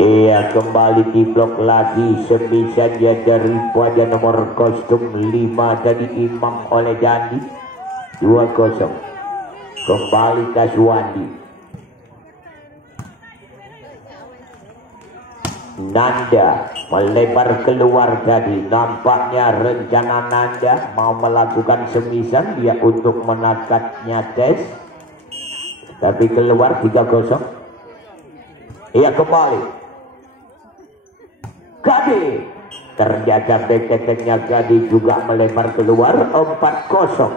Iya, kembali di blok lagi semisalnya dari wajah nomor kostum 5 dari Imam oleh Dandi 2-0. Kembali Kaswandi. Nanda melebar keluar tadi. Nampaknya rencana Nanda mau melakukan semisal dia untuk menakatnya tes. Tapi keluar 3-0. Iya, kembali Gadi, ternyata beketeknya Gadi juga melebar keluar 4-0.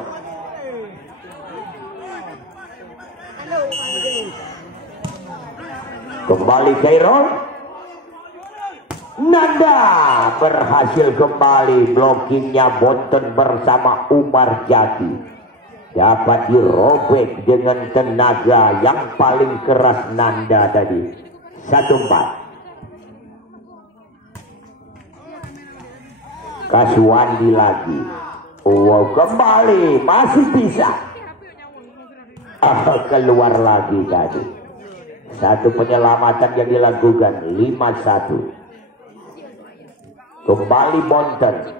Kembali Kairol. Nanda berhasil kembali, blockingnya Bonten bersama Umar Jati dapat dirobek dengan tenaga yang paling keras Nanda tadi. 1-4. Kaswandi lagi. Wow, kembali masih bisa. Keluar lagi tadi. Satu penyelamatan yang dilakukan 5-1. Kembali Bonten.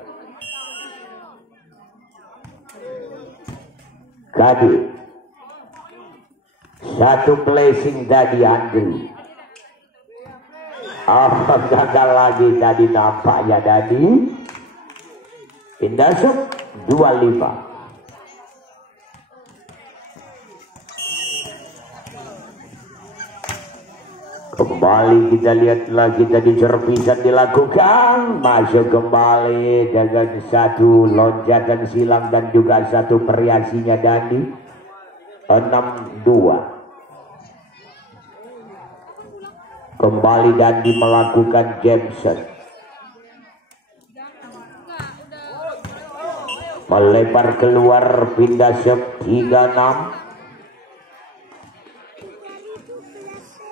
Gadi. Satu placing tadi Andri. Gagal lagi tadi nampaknya tadi. Indasuk 25. Kembali kita lihat lagi tadi serpisan dilakukan, masuk kembali dengan satu lonjakan silang dan juga satu variasinya Dandi 6-2. Kembali Dandi melakukan Jameson. Melebar keluar pindah shot 3-6.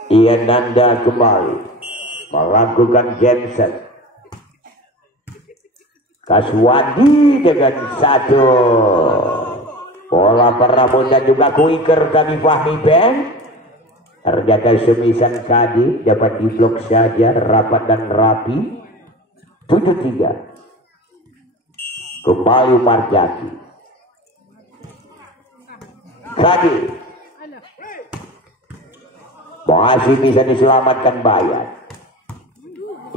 Ian Nanda kembali melakukan Jensen. Kaswandi dengan satu bola perabot dan juga kuiker kami Fahmi Ben. Ternyata semisan Kadi dapat diblok saja rapat dan rapi. 7-3. Kembali Umar Jati. Kadi masih bisa diselamatkan Bayan.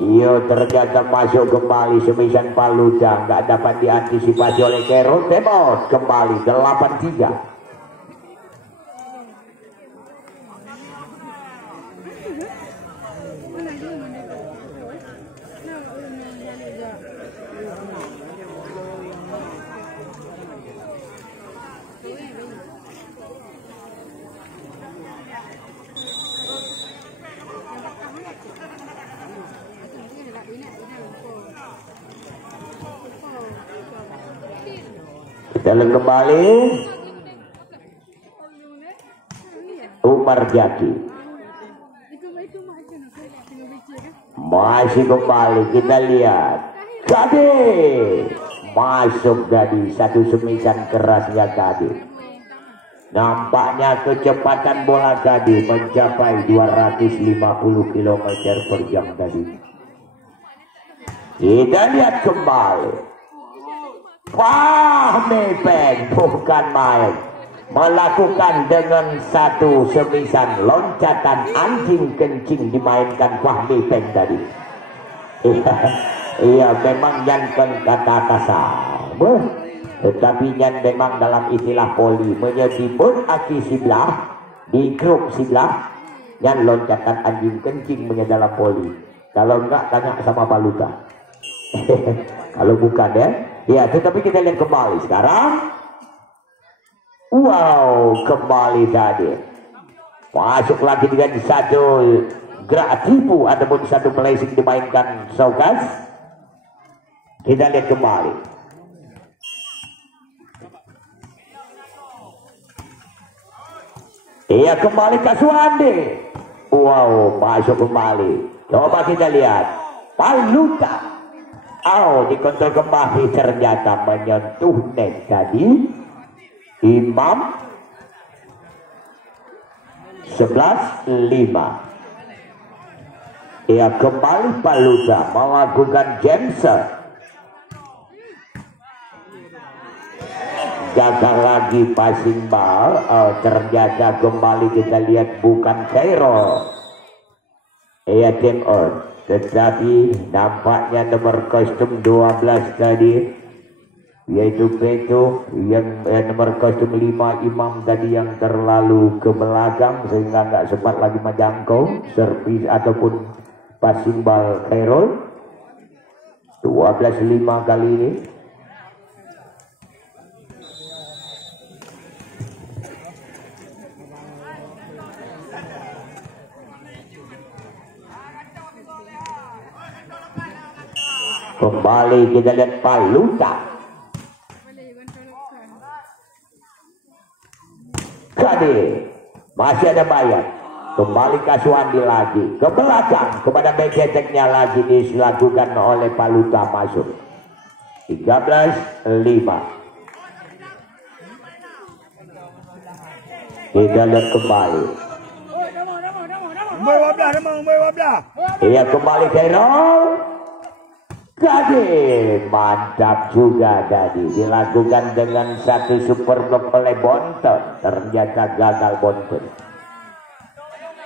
Iyo, ternyata masuk kembali semisan Paluda, nggak dapat diantisipasi oleh Kero. Temot kembali 8-3. Jalan kembali Umar Jati. Masih kembali kita lihat Gadi masuk dari satu semisan kerasnya Gadi. Nampaknya kecepatan bola Gadi mencapai 250 km per jam tadi. Kita lihat kembali Fahmi Ben bukan main, melakukan dengan satu semisan loncatan anjing kencing dimainkan Fahmi Ben tadi. Iya, memang jangan kata kasar, tetapi yang memang dalam istilah poli menyebut aki sebelah di grup sebelah yang loncatan anjing kencing dalam poli. Kalau enggak tanya sama Paluta. Kalau bukan ya. Ya, tetapi kita lihat kembali sekarang. Wow, kembali tadi. Masuk lagi dengan satu gerak tipu ataupun satu placing dimainkan Saukas. Kita lihat kembali. Iya, kembali Kaswandi. Wow, masuk kembali. Coba kita lihat. Paluta. Dikontrol kembali, ternyata menyentuh net tadi. Imam 11-5. Ia kembali Paluta melakukan Jameson. Gagal lagi passing ball. Ternyata kembali kita lihat bukan Cairo. Ia game out. Tetapi nampaknya nomor kostum 12 tadi, yaitu Beto, yang nomor kostum 5 Imam tadi yang terlalu ke belakang sehingga nggak sempat lagi menjangkau servis ataupun passing ball Cairo. 12-5 kali ini. Kembali kita lihat Paluta. Kade masih ada Bayat. Kembali Kaswandi lagi ke belakang kepada back-attack-nya lagi dilakukan oleh Paluta masuk. 13-5. Kita lihat kembali. Iya kembali Cairo. Jadi mantap juga tadi dilakukan dengan satu super block oleh Bonton, ternyata gagal Bonton.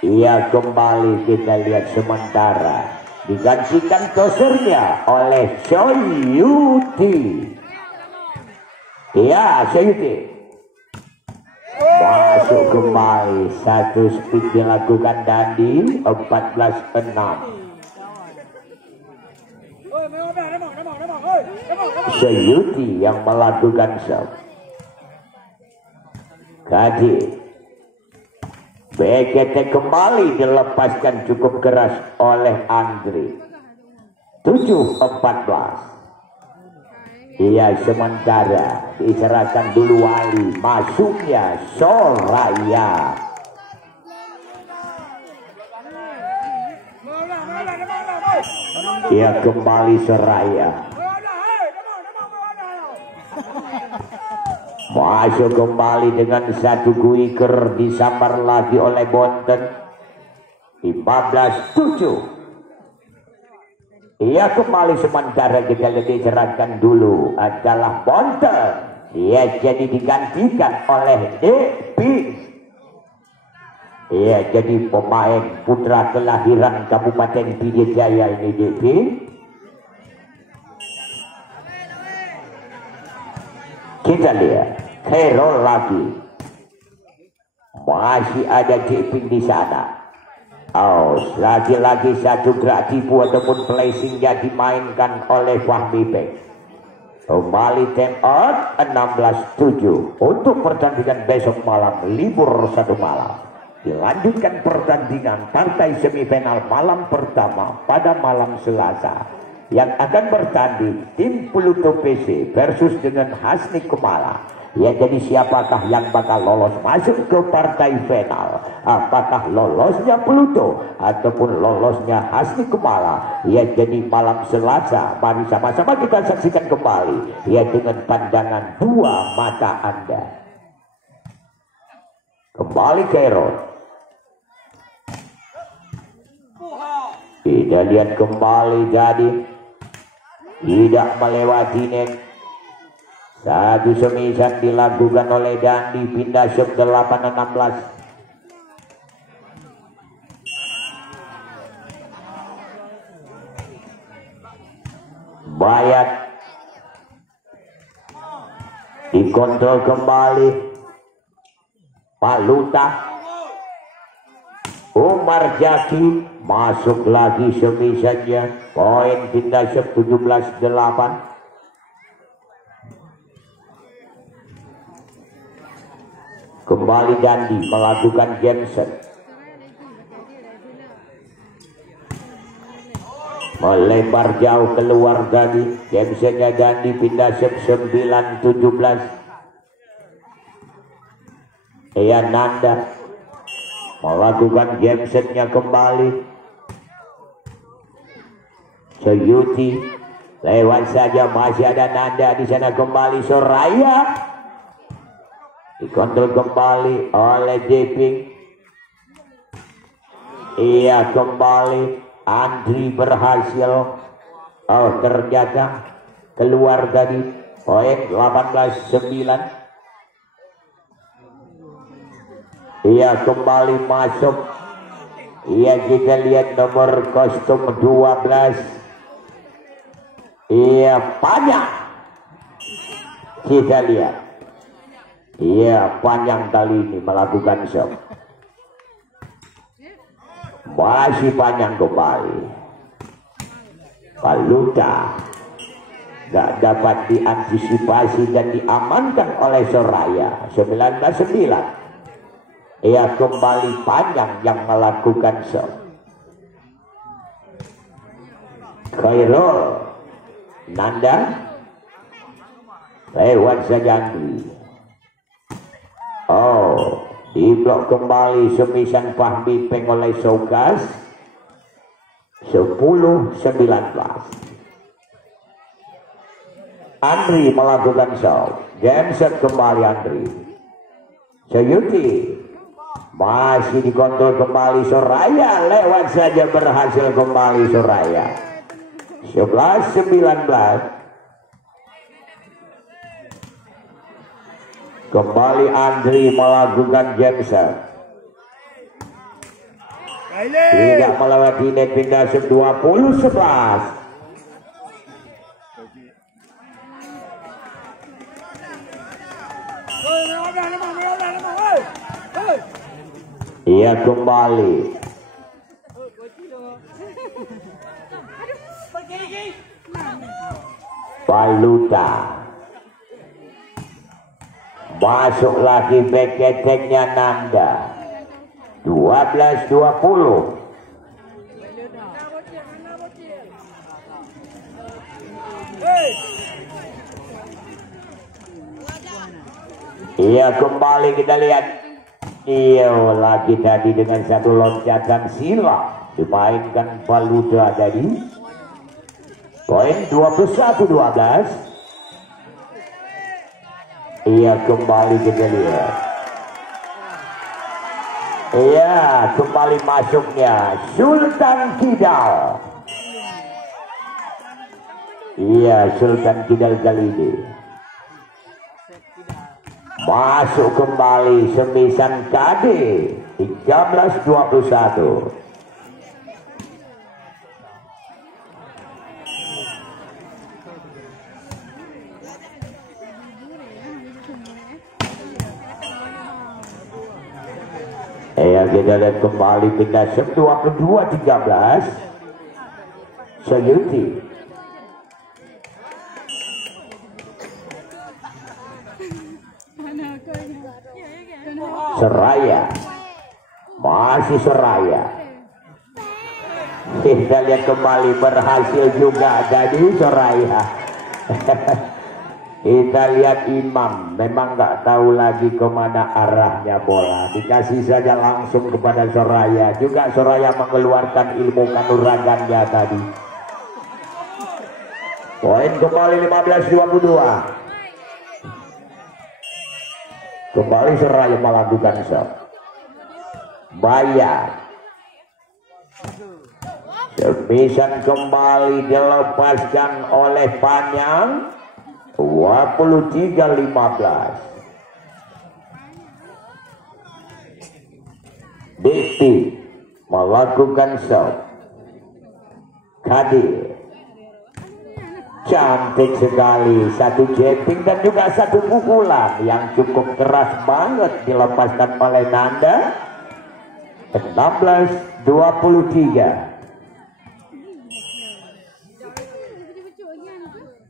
Ia kembali kita lihat sementara digantikan tosernya oleh Soyuti. Iya Soyuti masuk kembali, satu speed dilakukan Dandi. 14-6. Soyuti yang melakukan serve. Kadi BKT kembali dilepaskan cukup keras oleh Andri. 7-14. Iya sementara diserahkan dulu Wali, masuknya Soraya. Ia kembali Soraya. Masuk kembali dengan satu quicker, disambar lagi oleh Bonten. 15-7. Ia kembali sementara kita lebih cerahkan dulu adalah Bonten. Ia jadi digantikan oleh Devi. Ia jadi pemain putra kelahiran Kabupaten Pidijaya ini Devi. Kita lihat Cairo lagi, masih ada Jeping di sana. Lagi-lagi satu gerak tipu ataupun placingnya dimainkan oleh Fahmi Bek. Kembali time out 16-7 untuk pertandingan besok malam, libur satu malam. Dilanjutkan pertandingan partai semifinal malam pertama pada malam Selasa, yang akan bertanding tim Pluto PC versus dengan Hasni Kumala. Ya, jadi siapakah yang bakal lolos masuk ke partai final? Apakah lolosnya Pluto ataupun lolosnya Hasni Kumala? Ya, jadi malam Selasa, mari sama-sama kita saksikan kembali ya dengan pandangan dua mata Anda. Kembali Cairo. Kita lihat kembali jadi tidak melewati net. Satu semisan dilakukan oleh Dandi, pindah shot 8-16. Bayat dikontrol kembali Paluta. Umar Jaki masuk lagi semisannya, poin pindah shot 17-8. Kembali Dandi melakukan Jensen, melebar jauh keluar Dandi. Jensennya Dandi pindah shot 9-17. Ia Nanda melakukan Jensennya kembali. Soyuti lewat saja, masih ada Nanda di sana. Kembali Soraya dikontrol kembali oleh Jeping. Iya kembali Andri berhasil terjaga keluar dari poin 18-9. Ia kembali masuk. Ia kita lihat nomor kostum 12. Ia panjang. Kita lihat. Ia panjang kali ini melakukan shot. Masih panjang kembali. Paluta gak dapat diantisipasi dan diamankan oleh Soraya. 19-9. Ia kembali panjang yang melakukan shot. Khairul Nanda lewat saja. Diblok kembali Semisan Fahmi pengoleh Sogas. 10-19. Andri melakukan shot. Genset kembali Andri. Sayuti masih dikontrol kembali Soraya, lewat saja berhasil kembali Soraya. 11-19. Kembali Andri melakukan genset. Tidak melewati net, pindah 20-11. Ia kembali. Paluta masuk lagi, back-attack-nya Nanda. 12-20. Ia kembali, kita lihat. Iya lagi tadi dengan satu loncatan sila dimainkan Paluda tadi. Poin 21-12. Ia kembali, kita lihat. Iya kembali masuknya Sultan Kidal. Iya Sultan Kidal kali ini masuk kembali Semisan KD. 13-21. Ya kita lihat kembali pindah 22-13. Sayuti Soraya, masih Soraya. Kita lihat kembali berhasil juga dari Soraya. Kita lihat Imam memang nggak tahu lagi kemana arahnya bola, dikasih saja langsung kepada Soraya. Juga Soraya mengeluarkan ilmu kanuragannya tadi. Poin kembali 15-22. Kembali Soraya melakukan shot. Bayar. Semisan kembali dilepaskan oleh Panjang. 23-15. Dikti melakukan shot. Kadir cantik sekali, satu jetting dan juga satu pukulan yang cukup keras banget dilepaskan oleh Nanda. 16-23.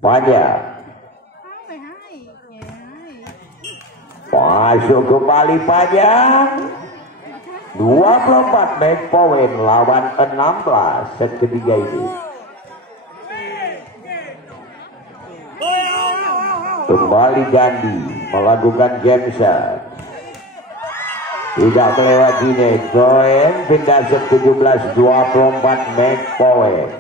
Panjang masuk kembali Panjang. 24 match point lawan 16 set ketiga ini. Kembali Gandhi melakukan game set. Tidak melewati net, poin pindah 17-24 match point.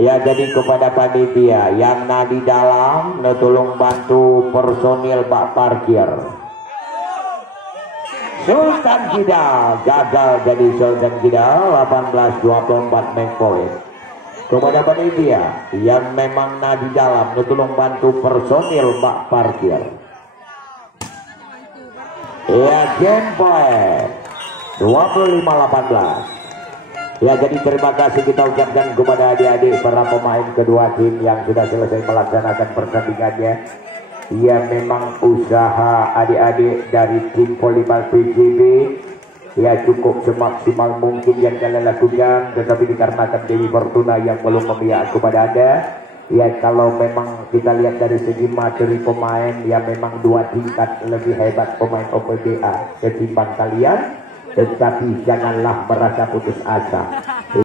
Ya jadi kepada panitia yang nadi dalam tolong bantu personil Pak parkir. Sultan Kidal gagal jadi Sultan Kidal. 18-24 main point kepada panitia yang memang di dalam tolong bantu personil Mbak parkir. Ya, game point 25-18. Ya, jadi terima kasih kita ucapkan kepada adik-adik para pemain kedua tim yang sudah selesai melaksanakan pertandingannya. Ya, memang usaha adik-adik dari tim volleyball PJB ya cukup semaksimal mungkin yang kalian lakukan, tetapi dikarenakan Dewi Fortuna yang belum memihak kepada Anda. Ya, kalau memang kita lihat dari segi materi pemain, ya memang 2 tingkat lebih hebat pemain OPBA ketimbang kalian. Tetapi janganlah merasa putus asa.